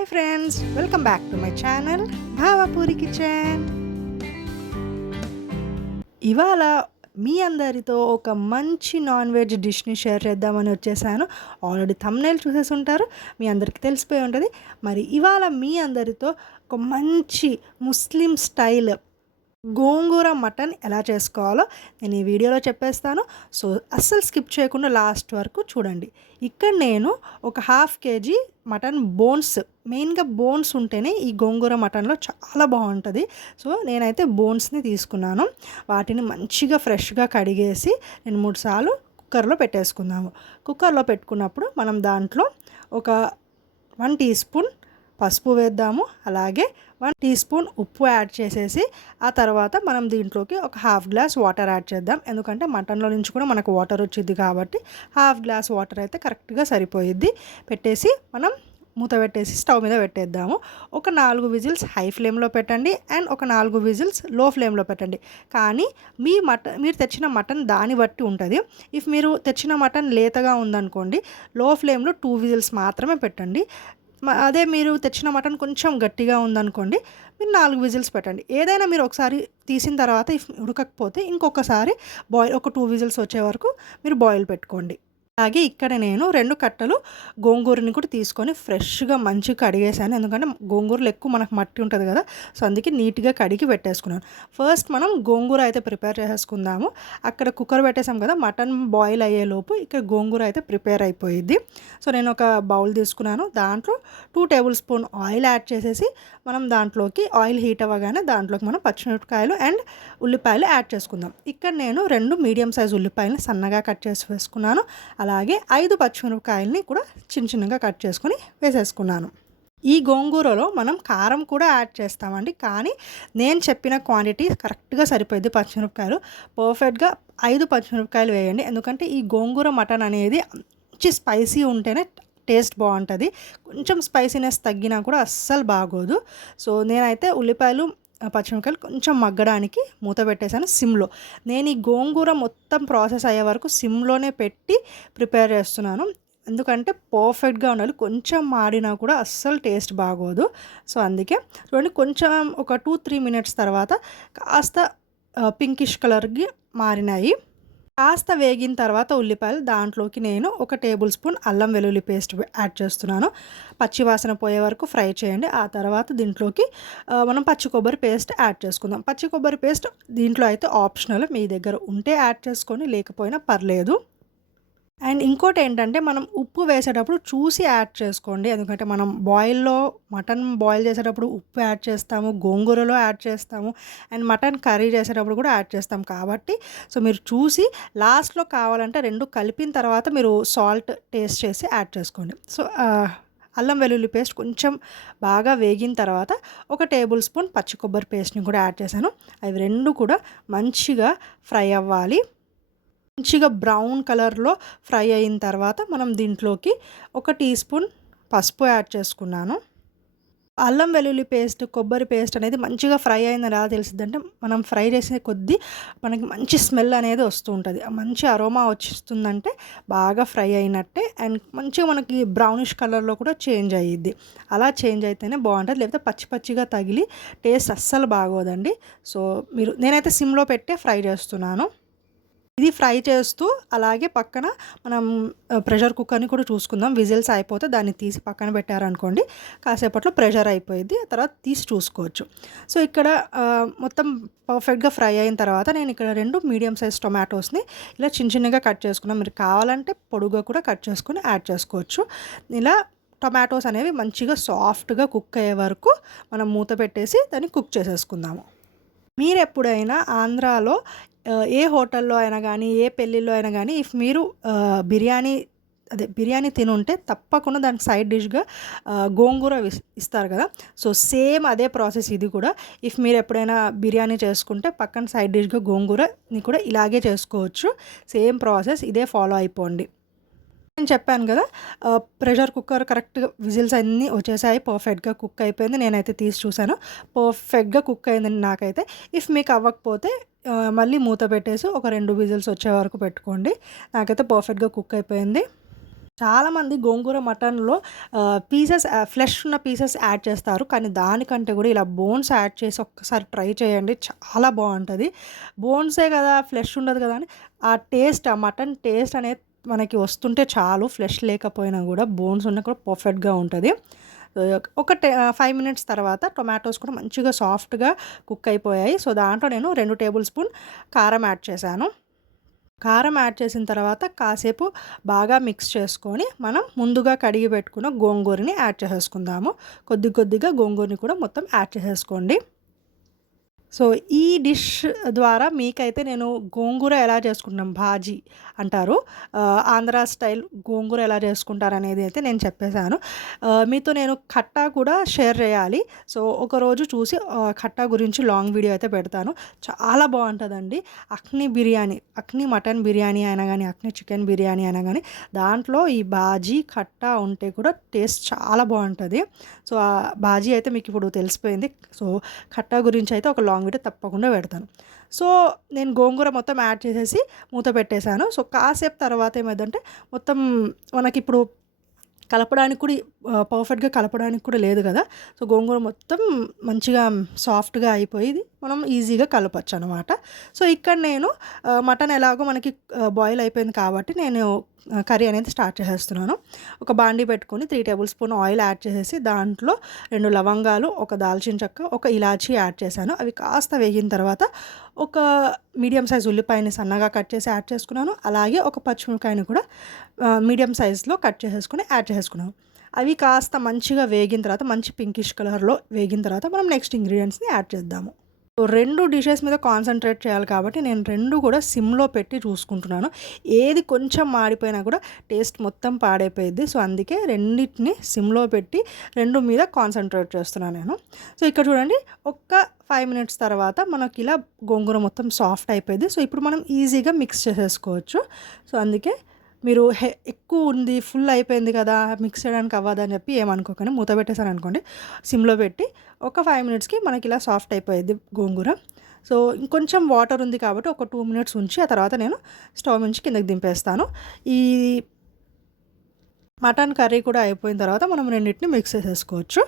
Hi friends welcome back to my channel Bhavapuri kitchen. ఇవాళ మీ అందరితో ఒక మంచి నాన్ వెజ్ డిష్ని షేర్ చేద్దామని వచ్చేసాను. ఆల్రెడీ thumbnail చూసేసి ఉంటారు మీ అందరికీ తెలిసిపోయి ఉంటుంది. మరి ఇవాళ మీ అందరితో ఒక మంచి ముస్లిం స్టైల్ గోంగూర మటన్ ఎలా చేసుకోవాలో నేను ఈ వీడియోలో చెప్పేస్తాను. సో అస్సలు స్కిప్ చేయకుండా లాస్ట్ వరకు చూడండి. ఇక్కడ నేను ఒక హాఫ్ కేజీ మటన్ బోన్స్ మెయిన్గా బోన్స్ ఉంటేనే ఈ గోంగూర మటన్లో చాలా బాగుంటుంది. సో నేనైతే బోన్స్ని తీసుకున్నాను. వాటిని మంచిగా ఫ్రెష్గా కడిగేసి రెండు మూడు సార్లు కుక్కర్లో పెట్టేసుకుందాము. కుక్కర్లో పెట్టుకున్నప్పుడు మనం దాంట్లో ఒక వన్ టీ స్పూన్ పసుపు వేద్దాము. అలాగే వన్ టీ స్పూన్ ఉప్పు యాడ్ చేసేసి ఆ తర్వాత మనం దీంట్లోకి ఒక హాఫ్ గ్లాస్ వాటర్ యాడ్ చేద్దాం. ఎందుకంటే మటన్లో నుంచి కూడా మనకు వాటర్ వచ్చింది కాబట్టి హాఫ్ గ్లాస్ వాటర్ అయితే కరెక్ట్గా సరిపోయిద్ది. పెట్టేసి మనం మూత పెట్టేసి స్టవ్ మీద పెట్టేద్దాము. ఒక నాలుగు విజిల్స్ హై ఫ్లేమ్లో పెట్టండి అండ్ ఒక నాలుగు విజిల్స్లో ఫ్లేమ్లో పెట్టండి. కానీ మీ మటన్ మీరు తెచ్చిన మటన్ దాన్ని బట్టి ఉంటుంది. ఇఫ్ మీరు తెచ్చిన మటన్ లేతగా ఉందనుకోండి లో ఫ్లేమ్లో టూ విజిల్స్ మాత్రమే పెట్టండి. అదే మీరు తెచ్చిన మటన్ కొంచెం గట్టిగా ఉందనుకోండి మీరు నాలుగు విజిల్స్ పెట్టండి. ఏదైనా మీరు ఒకసారి తీసిన తర్వాత ఇఫ్ ఉడకకపోతే ఇంకొకసారి బాయిల్ ఒక టూ విజిల్స్ వచ్చే వరకు మీరు బాయిల్ పెట్టుకోండి. అలాగే ఇక్కడ నేను రెండు కట్టలు గోంగూరని కూడా తీసుకొని ఫ్రెష్గా మంచిగా కడిగేసాను ఎందుకంటే గోంగూరలో ఎక్కువ మనకు మట్టి ఉంటుంది కదా సో అందుకే నీట్గా కడిగి పెట్టేసుకున్నాను. ఫస్ట్ మనం గోంగూర అయితే ప్రిపేర్ చేసేసుకుందాము అక్కడ కుక్కర్ పెట్టేసాం కదా మటన్ బాయిల్ అయ్యేలోపు ఇక్కడ గోంగూర అయితే ప్రిపేర్ అయిపోయింది సో నేను ఒక బౌల్ తీసుకున్నాను. దాంట్లో two tablespoon oil add చేసేసి మనం దాంట్లోకి ఆయిల్ హీట్ అవ్వగానే దాంట్లోకి మనం పచ్చిమిరపకాయలు అండ్ ఉల్లిపాయలు యాడ్ చేసుకుందాం. ఇక్కడ నేను రెండు మీడియం సైజ్ ఉల్లిపాయలని సన్నగా కట్ చేసి వేసుకున్నాను. అలాగే ఐదు పచ్చిమిరపకాయలని కూడా చిన్న చిన్నగా కట్ చేసుకుని వేసేసుకున్నాను. ఈ గోంగూరలో మనం కారం కూడా యాడ్ చేస్తామండి. కానీ నేను చెప్పిన క్వాంటిటీ కరెక్ట్గా సరిపోయింది పచ్చిమిరపకాయలు. పర్ఫెక్ట్గా ఐదు పచ్చిమిరపకాయలు వేయండి. ఎందుకంటే ఈ గోంగూర మటన్ అనేది మంచి స్పైసీ ఉంటేనే టేస్ట్ బాగుంటుంది. కొంచెం స్పైసీనెస్ తగ్గినా కూడా అస్సలు బాగోదు. సో నేనైతే ఉల్లిపాయలు పచ్చిమిరపకాయలు కొంచెం మగ్గడానికి మూత పెట్టేశాను సిమ్లో. నేను ఈ గోంగూర మొత్తం ప్రాసెస్ అయ్యే వరకు సిమ్లోనే పెట్టి ప్రిపేర్ చేస్తున్నాను. ఎందుకంటే పర్ఫెక్ట్గా ఉండాలి. కొంచెం మాడినా కూడా అస్సలు టేస్ట్ బాగోదు. సో అందుకే చూడండి కొంచెం ఒక టూ త్రీ మినిట్స్ తర్వాత కాస్త పింకిష్ కలర్కి మారినాయి. కాస్త వేగిన తర్వాత ఉల్లిపాయలు దాంట్లోకి నేను ఒక టేబుల్ స్పూన్ అల్లం వెల్లుల్లి పేస్ట్ యాడ్ చేస్తున్నాను. పచ్చి వాసన పోయే వరకు ఫ్రై చేయండి. ఆ తర్వాత దీంట్లోకి మనం పచ్చి కొబ్బరి పేస్ట్ యాడ్ చేసుకుందాం. పచ్చి కొబ్బరి పేస్ట్ దీంట్లో అయితే ఆప్షనల్ మీ దగ్గర ఉంటే యాడ్ చేసుకొని లేకపోయినా పర్లేదు. అండ్ ఇంకోటి ఏంటంటే మనం ఉప్పు వేసేటప్పుడు చూసి యాడ్ చేసుకోండి. ఎందుకంటే మనం బాయిల్లో మటన్ బాయిల్ చేసేటప్పుడు ఉప్పు యాడ్ చేస్తాము గోంగూరలో యాడ్ చేస్తాము అండ్ మటన్ కర్రీ చేసేటప్పుడు కూడా యాడ్ చేస్తాం కాబట్టి. సో మీరు చూసి లాస్ట్లో కావాలంటే రెండు కలిపిన తర్వాత మీరు సాల్ట్ టేస్ట్ చేసి యాడ్ చేసుకోండి. సో అల్లం వెల్లుల్లి పేస్ట్ కొంచెం బాగా వేగిన తర్వాత ఒక టేబుల్ స్పూన్ పచ్చి కొబ్బరి పేస్ట్ని కూడా యాడ్ చేశాను. అవి రెండు కూడా మంచిగా ఫ్రై అవ్వాలి. మంచిగా బ్రౌన్ కలర్లో ఫ్రై అయిన తర్వాత మనం దీంట్లోకి ఒక టీ స్పూన్ పసుపు యాడ్ చేసుకున్నాను. అల్లం వెల్లుల్లి పేస్ట్ కొబ్బరి పేస్ట్ అనేది మంచిగా ఫ్రై అయిందని ఎలా తెలిసిందంటే మనం ఫ్రై చేసే కొద్దీ మనకి మంచి స్మెల్ అనేది వస్తూ ఉంటుంది. మంచి అరోమా వచ్చిస్తుందంటే బాగా ఫ్రై అయినట్టే అండ్ మంచిగా మనకి బ్రౌనిష్ కలర్లో కూడా చేంజ్ అయ్యిద్ది అలా చేంజ్ అయితేనే బాగుంటుంది. లేకపోతే పచ్చి పచ్చిగా తగిలి టేస్ట్ అస్సలు బాగోదండి. సో మీరు నేనైతే సిమ్లో పెట్టే ఫ్రై చేస్తున్నాను. ఇది ఫ్రై చేస్తూ అలాగే పక్కన మనం ప్రెషర్ కుక్కర్ని కూడా చూసుకుందాం. విజిల్స్ అయిపోతే దాన్ని తీసి పక్కన పెట్టారనుకోండి కాసేపట్లో ప్రెషర్ అయిపోయింది తర్వాత తీసి చూసుకోవచ్చు. సో ఇక్కడ మొత్తం పర్ఫెక్ట్గా ఫ్రై అయిన తర్వాత నేను ఇక్కడ రెండు మీడియం సైజ్ టొమాటోస్ని ఇలా చిన్న చిన్నగా కట్ చేసుకున్నాం. మీరు కావాలంటే పొడుగా కూడా కట్ చేసుకుని యాడ్ చేసుకోవచ్చు. ఇలా టొమాటోస్ అనేవి మంచిగా సాఫ్ట్గా కుక్ అయ్యే వరకు మనం మూత పెట్టేసి దాన్ని కుక్ చేసేసుకుందాము. మీరు ఎప్పుడైనా ఆంధ్రాలో ఏ హోటల్లో అయినా కానీ ఏ పెళ్ళిలో అయినా కానీ ఇఫ్ మీరు బిర్యానీ అదే బిర్యానీ తినుంటే తప్పకుండా దానికి సైడ్ డిష్గా గోంగూర విస్- ఇస్తారు కదా. సో సేమ్ అదే ప్రాసెస్ ఇది కూడా. ఇఫ్ మీరు ఎప్పుడైనా బిర్యానీ చేసుకుంటే పక్కన సైడ్ డిష్గా గోంగూరని కూడా ఇలాగే చేసుకోవచ్చు. సేమ్ ప్రాసెస్ ఇదే ఫాలో అయిపోండి. నేను చెప్పాను కదా ప్రెషర్ కుక్కర్ కరెక్ట్గా విజిల్స్ అన్నీ వచ్చేసాయి పర్ఫెక్ట్గా కుక్ అయిపోయింది నేనైతే తీసి చూశాను. పర్ఫెక్ట్గా కుక్ అయిందండి నాకైతే. ఇఫ్ మీకు అవ్వకపోతే మళ్ళీ మూత పెట్టేసి ఒక రెండు విజిల్స్ వచ్చే వరకు పెట్టుకోండి. నాకైతే పర్ఫెక్ట్గా కుక్ అయిపోయింది. చాలామంది గోంగూర మటన్లో పీసెస్ ఫ్లెష్ ఉన్న పీసెస్ యాడ్ చేస్తారు కానీ దానికంటే కూడా ఇలా బోన్స్ యాడ్ చేసి ఒక్కసారి ట్రై చేయండి చాలా బాగుంటుంది. బోన్సే కదా ఫ్లెష్ ఉండదు కదా అని ఆ టేస్ట్ ఆ మటన్ టేస్ట్ అనేది మనకి వస్తుంటే చాలు ఫ్లెష్ లేకపోయినా కూడా బోన్స్ ఉన్న కూడా పర్ఫెక్ట్గా ఉంటుంది. ఒక టె ఫైవ్ మినిట్స్ తర్వాత టొమాటోస్ కూడా మంచిగా సాఫ్ట్గా కుక్ అయిపోయాయి. సో దాంట్లో నేను రెండు టేబుల్ స్పూన్ కారం యాడ్ చేశాను. కారం యాడ్ చేసిన తర్వాత కాసేపు బాగా మిక్స్ చేసుకొని మనం ముందుగా కడిగి పెట్టుకున్న గోంగూరని యాడ్ చేసేసుకుందాము. కొద్ది కొద్దిగా గోంగూరని కూడా మొత్తం యాడ్ చేసేసుకోండి. సో ఈ డిష్ ద్వారా మీకైతే నేను గోంగూర ఎలా చేసుకుంటాం? బాజీ అంటారు. ఆంధ్ర స్టైల్ గోంగూర ఎలా చేసుకుంటారు అనేది అయితే నేను చెప్పేశాను. మీతో నేను కట్టా కూడా షేర్ చేయాలి. సో ఒకరోజు చూసి కట్టా గురించి లాంగ్ వీడియో అయితే పెడతాను. చాలా బాగుంటుందండి. అక్ని బిర్యానీ అక్ని మటన్ బిర్యానీ అయినా కానీ అక్ని చికెన్ బిర్యానీ అయినా కానీ దాంట్లో ఈ బాజీ కట్టా ఉంటే కూడా టేస్ట్ చాలా బాగుంటుంది. సో ఆ బాజీ అయితే మీకు ఇప్పుడు తెలిసిపోయింది. సో కట్టా గురించి అయితే ఒక లాంగ్ సాంగ్ వీడియో తప్పకుండా పెడతాను. సో నేను గోంగూర మొత్తం యాడ్ చేసేసి మూత పెట్టేశాను. సో కాసేపు తర్వాత ఏమైందంటే మొత్తం మనకి ఇప్పుడు కలపడానికి కూడా పర్ఫెక్ట్గా కలపడానికి కూడా లేదు కదా. సో గోంగూర మొత్తం మంచిగా సాఫ్ట్గా అయిపోయింది. మనం ఈజీగా కలపచ్చు అనమాట సో ఇక్కడ నేను మటన్ ఎలాగో మనకి బాయిల్ అయిపోయింది కాబట్టి నేను కర్రీ అనేది స్టార్ట్ చేసేస్తున్నాను. ఒక బాండీ పెట్టుకొని three tablespoon oil add చేసేసి దాంట్లో రెండు లవంగాలు ఒక దాల్చిన చెక్క ఒక ఇలాచీ యాడ్ చేశాను. అవి కాస్త వేగిన తర్వాత ఒక మీడియం సైజ్ ఉల్లిపాయని సన్నగా కట్ చేసి యాడ్ చేసుకున్నాను. అలాగే ఒక పచ్చిమిరకాయని కూడా మీడియం సైజ్లో కట్ చేసేసుకుని యాడ్ చేసేసుకున్నాను అవి కాస్త మంచిగా వేగిన తర్వాత మంచి పింకిష్ కలర్లో వేగిన తర్వాత మనం నెక్స్ట్ ఇంగ్రీడియంట్స్ని యాడ్ చేద్దాము. రెండు డిషెస్ మీద కాన్సన్ట్రేట్ చేయాలి కాబట్టి నేను రెండు కూడా సిమ్లో పెట్టి చూసుకుంటున్నాను. ఏది కొంచెం మాడిపోయినా కూడా టేస్ట్ మొత్తం పాడైపోయింది సో అందుకే రెండింటిని సిమ్లో పెట్టి రెండు మీద కాన్సన్ట్రేట్ చేస్తున్నాను నేను. సో ఇక్కడ చూడండి ఒక్క ఫైవ్ మినిట్స్ తర్వాత మనకి ఇలా గోంగూర మొత్తం సాఫ్ట్ అయిపోయింది సో ఇప్పుడు మనం ఈజీగా మిక్స్ చేసేసుకోవచ్చు. సో అందుకే మీరు హె ఎక్కువ ఉంది ఫుల్ అయిపోయింది కదా మిక్స్ చేయడానికి అవ్వదని చెప్పి ఏమనుకోకండి. మూత పెట్టేసాను అనుకోండి. సిమ్లో పెట్టి ఒక ఫైవ్ మినిట్స్కి మనకి ఇలా సాఫ్ట్ అయిపోయింది గోంగూర. సో ఇంకొంచెం వాటర్ ఉంది కాబట్టి ఒక టూ మినిట్స్ ఉంచి ఆ తర్వాత నేను స్టవ్ నుంచి కిందకి దింపేస్తాను. ఈ మటన్ కర్రీ కూడా అయిపోయిన తర్వాత మనం రెండింటిని మిక్స్ చేసేసుకోవచ్చు.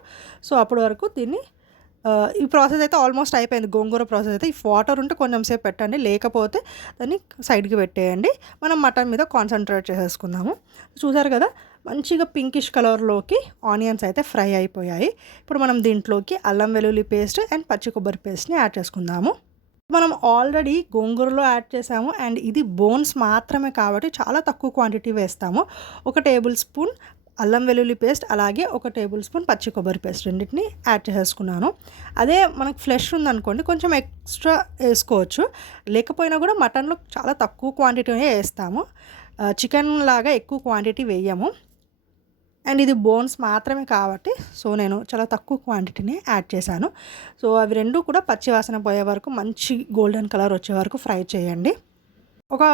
సో అప్పటి వరకు దీన్ని ఈ ప్రాసెస్ అయితే ఆల్మోస్ట్ అయిపోయింది. గోంగూర ప్రాసెస్ అయితే ఈ వాటర్ ఉంటే కొంచెం సేపు పెట్టండి. లేకపోతే దాన్ని సైడ్కి పెట్టేయండి. మనం మటన్ మీద కాన్సన్ట్రేట్ చేసేసుకుందాము. చూసారు కదా మంచిగా పింకిష్ కలర్లోకి ఆనియన్స్ అయితే ఫ్రై అయిపోయాయి. ఇప్పుడు మనం దీంట్లోకి అల్లం వెల్లుల్లి పేస్ట్ అండ్ పచ్చి కొబ్బరి పేస్ట్ని యాడ్ చేసుకుందాము. మనం ఆల్రెడీ గోంగూరలో యాడ్ చేసాము. అండ్ ఇది బోన్స్ మాత్రమే కాబట్టి చాలా తక్కువ క్వాంటిటీ వేస్తాము. ఒక టేబుల్ స్పూన్ అల్లం వెల్లుల్లి పేస్ట్ అలాగే ఒక టేబుల్ స్పూన్ పచ్చి కొబ్బరి పేస్ట్ రెండింటిని యాడ్ చేసేసుకున్నాను. అదే మనకు ఫ్లెష్ ఉందనుకోండి కొంచెం ఎక్స్ట్రా వేసుకోవచ్చు. లేకపోయినా కూడా మటన్లో చాలా తక్కువ క్వాంటిటీనే వేస్తాము. చికెన్ లాగా ఎక్కువ క్వాంటిటీ వేయము. అండ్ ఇది బోన్స్ మాత్రమే కాబట్టి సో నేను చాలా తక్కువ క్వాంటిటీని యాడ్ చేశాను. సో అవి రెండు కూడా పచ్చి వాసన పోయే వరకు మంచి గోల్డెన్ కలర్ వచ్చే వరకు ఫ్రై చేయండి. ఒక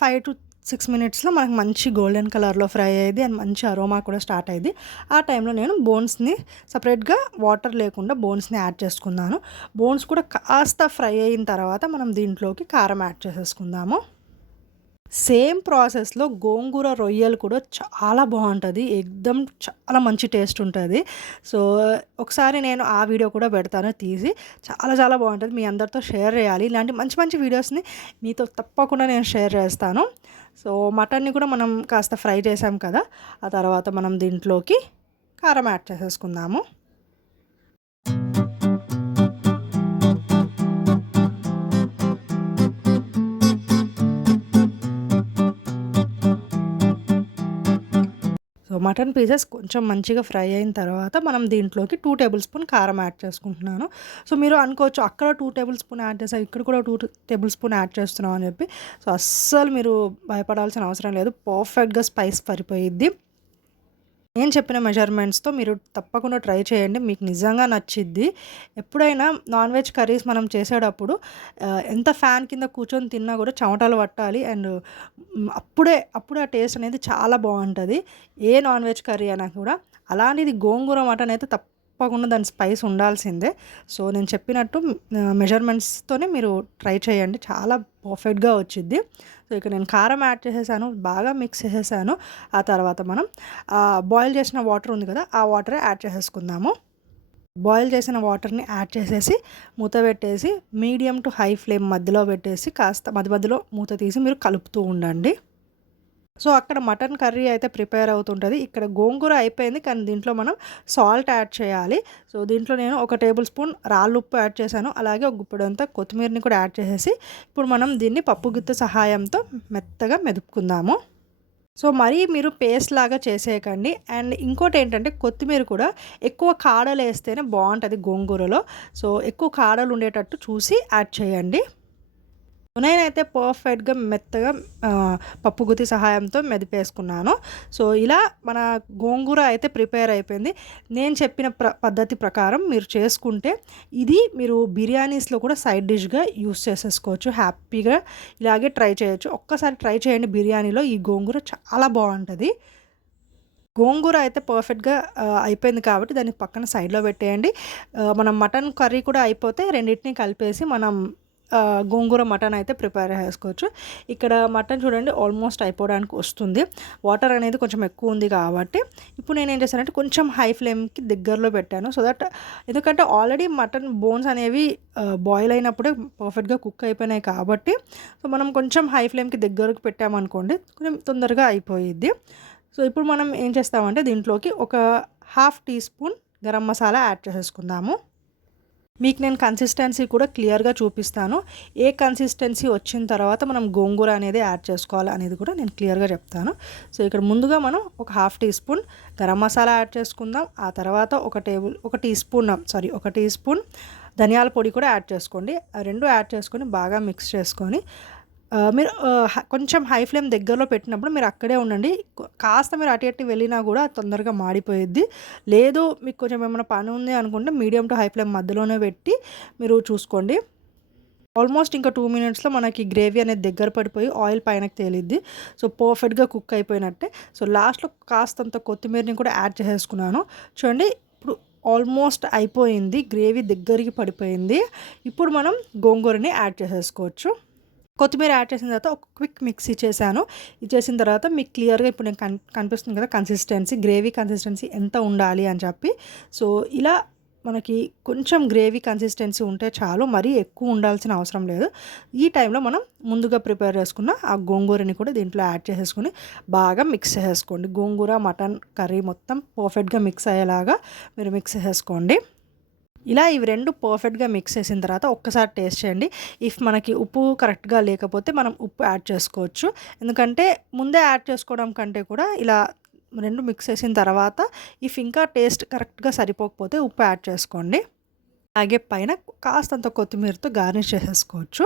ఫైవ్ టు సిక్స్ మినిట్స్లో మనకు మంచి గోల్డెన్ కలర్లో ఫ్రై అయ్యేది అండ్ మంచి అరోమా కూడా స్టార్ట్ అయ్యింది. ఆ టైంలో నేను బోన్స్ని సపరేట్గా వాటర్ లేకుండా బోన్స్ని యాడ్ చేసుకున్నాను. బోన్స్ కూడా కాస్త ఫ్రై అయిన తర్వాత మనం దీంట్లోకి కారం యాడ్ చేసేసుకుందాము. సేమ్ ప్రాసెస్లో గోంగూర రొయ్యలు కూడా చాలా బాగుంటుంది. ఎక్దమ్ చాలా మంచి టేస్ట్ ఉంటుంది. సో ఒకసారి నేను ఆ వీడియో కూడా పెడతాను తీసి. చాలా చాలా బాగుంటుంది. మీ అందరితో షేర్ చేయాలి. ఇలాంటి మంచి మంచి వీడియోస్ని మీతో తప్పకుండా నేను షేర్ చేస్తాను. సో మటన్ని కూడా మనం కాస్త ఫ్రై చేసాం కదా ఆ తర్వాత మనం దీంట్లోకి కారం యాడ్ చేసేసుకుందాము. మటన్ పీసెస్ కొంచెం మంచిగా ఫ్రై అయిన తర్వాత మనం దీంట్లోకి టూ టేబుల్ స్పూన్ కారం యాడ్ చేసుకుంటున్నాను. సో మీరు అనుకోవచ్చు అక్కడ టూ టేబుల్ స్పూన్ యాడ్ చేసాం ఇక్కడ కూడా టూ టేబుల్ స్పూన్ యాడ్ చేస్తున్నాం అని చెప్పి. సో అస్సలు మీరు భయపడాల్సిన అవసరం లేదు. పర్ఫెక్ట్గా స్పైస్ సరిపోయిద్ది నేను చెప్పిన మెజర్మెంట్స్తో మీరు తప్పకుండా ట్రై చేయండి. మీకు నిజంగా నచ్చిద్ది. ఎప్పుడైనా నాన్ వెజ్ కర్రీస్ మనం చేసేటప్పుడు ఎంత ఫ్యాన్ కింద కూర్చొని తిన్నా కూడా చెమటలు పట్టాలి. అండ్ అప్పుడే అప్పుడే ఆ టేస్ట్ అనేది చాలా బాగుంటుంది. ఏ నాన్ వెజ్ కర్రీ అయినా కూడా. అలాంటిది గోంగూర మటన్ అయితే తప్ప తప్పకుండా దాని స్పైస్ ఉండాల్సిందే. సో నేను చెప్పినట్టు మెజర్మెంట్స్తోనే మీరు ట్రై చేయండి. చాలా పర్ఫెక్ట్గా వచ్చింది సో ఇక్కడ నేను కారం యాడ్ చేసేసాను బాగా మిక్స్ చేసేసాను. ఆ తర్వాత మనం బాయిల్ చేసిన వాటర్ ఉంది కదా ఆ వాటర్ యాడ్ చేసేసుకుందాము. బాయిల్ చేసిన వాటర్ని యాడ్ చేసేసి మూత పెట్టేసి మీడియం టు హై ఫ్లేమ్ మధ్యలో పెట్టేసి కాస్త మధ్య మధ్యలో మూత తీసి మీరు కలుపుతూ ఉండండి. సో అక్కడ మటన్ కర్రీ అయితే ప్రిపేర్ అవుతుంటుంది. ఇక్కడ గోంగూర అయిపోయింది. కానీ దీంట్లో మనం సాల్ట్ యాడ్ చేయాలి. సో దీంట్లో నేను ఒక టేబుల్ స్పూన్ రాళ్ళు ఉప్పు యాడ్ చేశాను. అలాగే ఒక గుప్పెడంతా కొత్తిమీరని కూడా యాడ్ చేసేసి ఇప్పుడు మనం దీన్ని పప్పు గుత్త సహాయంతో మెత్తగా మెదుపుకుందాము. సో మరీ మీరు పేస్ట్ లాగా చేసేయకండి. అండ్ ఇంకోటి ఏంటంటే కొత్తిమీర కూడా ఎక్కువ కాడలు వేస్తేనే బాగుంటుంది గోంగూరలో. సో ఎక్కువ కాడలు ఉండేటట్టు చూసి యాడ్ చేయండి. నేనైతే పర్ఫెక్ట్గా మెత్తగా పప్పు గుత్తి సహాయంతో మెదిపేసుకున్నాను. సో ఇలా మన గోంగూర అయితే ప్రిపేర్ అయిపోయింది. నేను చెప్పిన ప్ర పద్ధతి ప్రకారం మీరు చేసుకుంటే ఇది మీరు బిర్యానీస్లో కూడా సైడ్ డిష్గా యూస్ చేసేసుకోవచ్చు. హ్యాపీగా ఇలాగే ట్రై చేయొచ్చు. ఒక్కసారి ట్రై చేయండి బిర్యానీలో. ఈ గోంగూర చాలా బాగుంటుంది. గోంగూర అయితే పర్ఫెక్ట్గా అయిపోయింది కాబట్టి దాన్ని పక్కన సైడ్లో పెట్టేయండి. మనం మటన్ కర్రీ కూడా అయిపోతే రెండింటిని కలిపేసి మనం గోంగూర మటన్ అయితే ప్రిపేర్ చేసుకోవచ్చు. ఇక్కడ మటన్ చూడండి ఆల్మోస్ట్ అయిపోవడానికి వస్తుంది. వాటర్ అనేది కొంచెం ఎక్కువ ఉంది కాబట్టి. ఇప్పుడు నేను ఏం చేశానంటే కొంచెం హై ఫ్లేమ్కి దగ్గరలో పెట్టాను. సో దట్ ఎందుకంటే ఆల్రెడీ మటన్ బోన్స్ అనేవి బాయిల్ అయినప్పుడే పర్ఫెక్ట్గా కుక్ అయిపోయినాయి కాబట్టి. సో మనం కొంచెం హై ఫ్లేమ్కి దగ్గరకు పెట్టామనుకోండి కొంచెం తొందరగా అయిపోయిద్ది. సో ఇప్పుడు మనం ఏం చేస్తామంటే దీంట్లోకి ఒక half teaspoon garam masala add చేసేసుకుందాము. మీకు నేను కన్సిస్టెన్సీ కూడా క్లియర్గా చూపిస్తాను. ఏ కన్సిస్టెన్సీ వచ్చిన తర్వాత మనం గోంగూర అనేది యాడ్ చేసుకోవాలి అనేది కూడా నేను క్లియర్గా చెప్తాను. సో ఇక్కడ ముందుగా మనం ఒక half teaspoon garam masala add చేసుకుందాం. ఆ తర్వాత ఒక టేబుల్ ఒక టీ స్పూన్ సారీ ఒక టీ స్పూన్ ధనియాల పొడి కూడా యాడ్ చేసుకోండి. రెండు యాడ్ చేసుకొని బాగా మిక్స్ చేసుకొని మీరు కొంచెం హై ఫ్లేమ్ దగ్గరలో పెట్టినప్పుడు మీరు అక్కడే ఉండండి. కాస్త మీరు అటు అటు వెళ్ళినా కూడా తొందరగా మాడిపోయిద్ది. లేదు మీకు కొంచెం ఏమైనా పని ఉంది అనుకుంటే మీడియం టు హై ఫ్లేమ్ మధ్యలోనే పెట్టి మీరు చూసుకోండి. ఆల్మోస్ట్ ఇంకా టూ మినిట్స్లో మనకి గ్రేవీ అనేది దగ్గర పడిపోయి ఆయిల్ పైనకి తేలిద్ది. సో పర్ఫెక్ట్గా కుక్ అయిపోయినట్టే. సో లాస్ట్లో కాస్తంత కొత్తిమీరని కూడా యాడ్ చేసేసుకున్నాను. చూడండి ఇప్పుడు ఆల్మోస్ట్ అయిపోయింది. గ్రేవీ దగ్గరికి పడిపోయింది. ఇప్పుడు మనం గోంగూరని యాడ్ చేసేసుకోవచ్చు. కొత్తిమీర యాడ్ చేసిన తర్వాత ఒక క్విక్ మిక్సీ చేశాను. చేసిన తర్వాత మీకు క్లియర్గా ఇప్పుడు నేను కన్ కనిపిస్తుంది కదా కన్సిస్టెన్సీ గ్రేవీ కన్సిస్టెన్సీ ఎంత ఉండాలి అని చెప్పి. సో ఇలా మనకి కొంచెం గ్రేవీ కన్సిస్టెన్సీ ఉంటే చాలు మరీ ఎక్కువ ఉండాల్సిన అవసరం లేదు. ఈ టైంలో మనం ముందుగా ప్రిపేర్ చేసుకున్న ఆ గోంగూరని కూడా దీంట్లో యాడ్ చేసేసుకుని బాగా మిక్స్ చేసుకోండి గోంగూర మటన్ కర్రీ మొత్తం పర్ఫెక్ట్గా మిక్స్ అయ్యేలాగా మీరు మిక్స్ చేసుకోండి ఇలా ఇవి రెండు పర్ఫెక్ట్గా మిక్స్ చేసిన తర్వాత ఒక్కసారి టేస్ట్ చేయండి. ఇఫ్ మనకి ఉప్పు కరెక్ట్గా లేకపోతే మనం ఉప్పు యాడ్ చేసుకోవచ్చు. ఎందుకంటే ముందే యాడ్ చేసుకోవడం కంటే కూడా ఇలా రెండు మిక్స్ చేసిన తర్వాత ఇఫ్ ఇంకా టేస్ట్ కరెక్ట్గా సరిపోకపోతే ఉప్పు యాడ్ చేసుకోండి. అలాగే పైన కాస్తంత కొత్తిమీరతో గార్నిష్ చేసేసుకోవచ్చు.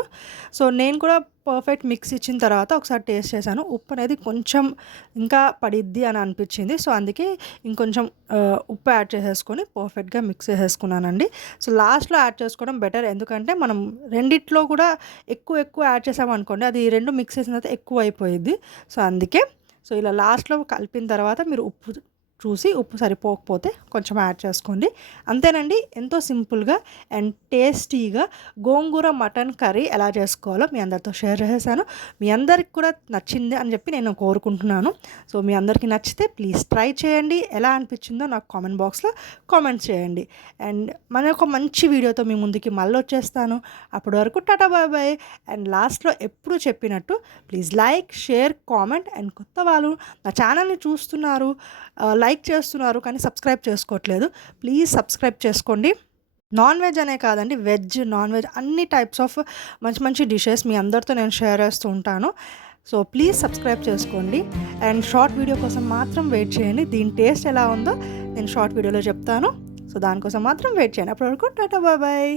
సో నేను కూడా పర్ఫెక్ట్ మిక్స్ ఇచ్చిన తర్వాత ఒకసారి టేస్ట్ చేశాను. ఉప్పు అనేది కొంచెం ఇంకా పడిద్ది అని అనిపించింది. సో అందుకే ఇంకొంచెం ఉప్పు యాడ్ చేసేసుకొని పర్ఫెక్ట్గా మిక్స్ చేసేసుకున్నానండి. సో లాస్ట్లో యాడ్ చేసుకోవడం బెటర్. ఎందుకంటే మనం రెండిట్లో కూడా ఎక్కువ ఎక్కువ యాడ్ చేసామనుకోండి అది రెండు మిక్స్ చేసిన తర్వాత ఎక్కువ అయిపోయింది సో అందుకే సో ఇలా లాస్ట్లో కలిపిన తర్వాత మీరు ఉప్పు చూసి ఉప్పు సరిపోకపోతే కొంచెం యాడ్ చేసుకోండి. అంతేనండి ఎంతో సింపుల్గా అండ్ టేస్టీగా గోంగూర మటన్ కర్రీ ఎలా చేసుకోవాలో మీ అందరితో షేర్ చేశాను. మీ అందరికి కూడా నచ్చింది అని చెప్పి నేను కోరుకుంటున్నాను. సో మీ అందరికీ నచ్చితే ప్లీజ్ ట్రై చేయండి. ఎలా అనిపించిందో నాకు కామెంట్ బాక్స్లో కామెంట్ చేయండి. అండ్ మన ఒక మంచి వీడియోతో మీ ముందుకి మళ్ళీ వచ్చేస్తాను. అప్పటి వరకు టాటా బాయ్ బాయ్. అండ్ లాస్ట్లో ఎప్పుడు చెప్పినట్టు please like share comment and కొత్త వాళ్ళు నా ఛానల్ని చూస్తున్నారు. లైక్ లైక్ చేస్తున్నారు కానీ సబ్స్క్రైబ్ చేసుకోవట్లేదు. ప్లీజ్ సబ్స్క్రైబ్ చేసుకోండి. నాన్ వెజ్ అనే కాదండి వెజ్ నాన్ వెజ్ అన్ని టైప్స్ ఆఫ్ మంచి మంచి డిషెస్ మీ అందరితో నేను షేర్ చేస్తూ ఉంటాను. సో ప్లీజ్ సబ్స్క్రైబ్ చేసుకోండి. అండ్ షార్ట్ వీడియో కోసం మాత్రం వెయిట్ చేయండి. దీని టేస్ట్ ఎలా ఉందో నేను షార్ట్ వీడియోలో చెప్తాను. సో దానికోసం మాత్రం వెయిట్ చేయండి. అప్పటివరకు టాటా బాయ్.